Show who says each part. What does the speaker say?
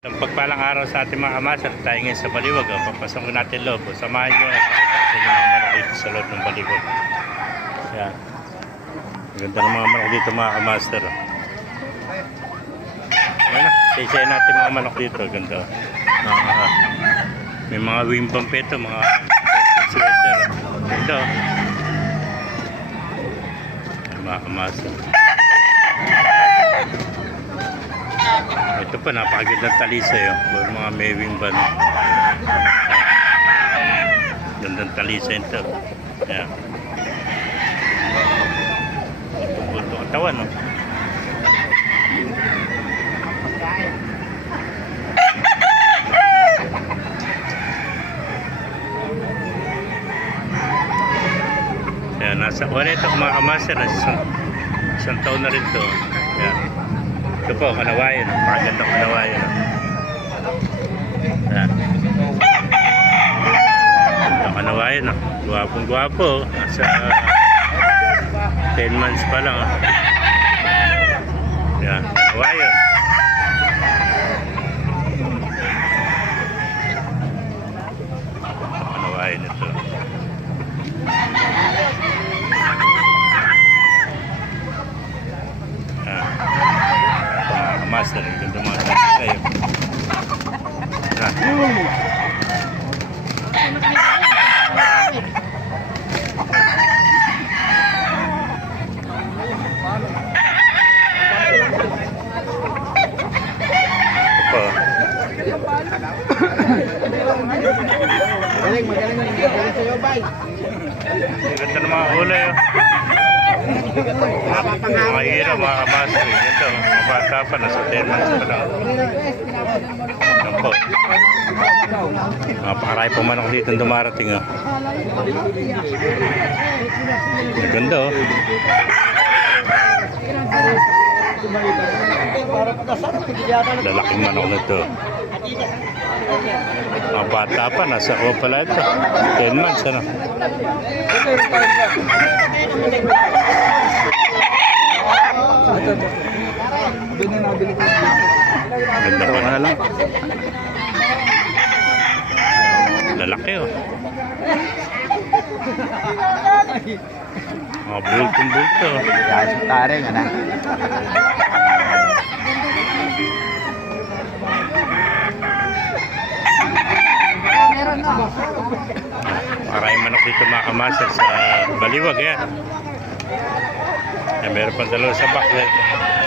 Speaker 1: Ang pagpalang araw sa ating mga kamas at tayo ngayon sa Baliwag. Oh, papasok natin loob. Oh, samahan nyo. at sa mga manok dito sa loob ng Baliwag. Yan. Ganda ng mga manok dito mga kamaster. Oh. Yan na. Isa natin mga manok dito. Ganda. oh. Ah, may mga wing pump ito. Mga sweater. oh. Ganda. oh. Mga kamaster. Ito pa, napakagandang talisay. Oh. Puro mga may wing ban. Gandang talisay ito. Yan. Ito po ito. Katawan, no? Yan, nasa, wala ito mga kamaster. Nasa isang, isang taon na rin ito. Yan. Ito po, kanawayan. Pakagandang kanawayan. Yan. Ang kanawayan. No? Gwapong gwapo. Nasa 10 months pa lang. Oh. Yan, kanawayan. Kanawayan ito. Yan. Mga master, ang ganda mga tayo. Yan. Ito.
Speaker 2: Magaling, magaling, magaling sa'yo, bay.
Speaker 1: Ganda ng mga kulay. Oh. Mga hira, mga kamaster. Ito, mga bata pa, nasa 10 months pa lang. Yan po. Napakarami po manok dito dumarating. Oh. Ang ganda oh. Lalaking manok na to. Mga bata pa, nasa ko pala ito. 10 months, ano?
Speaker 2: Yung. Doon na nabili ko.
Speaker 1: Ganda pa na lang. Lalaki oh. Mga bultong-bulto. oh.
Speaker 2: Yan, sa taring, ano?
Speaker 1: Maraming manok dito mga kamasal sa Baliwag yan. Eh, meron pang dalawa sa back.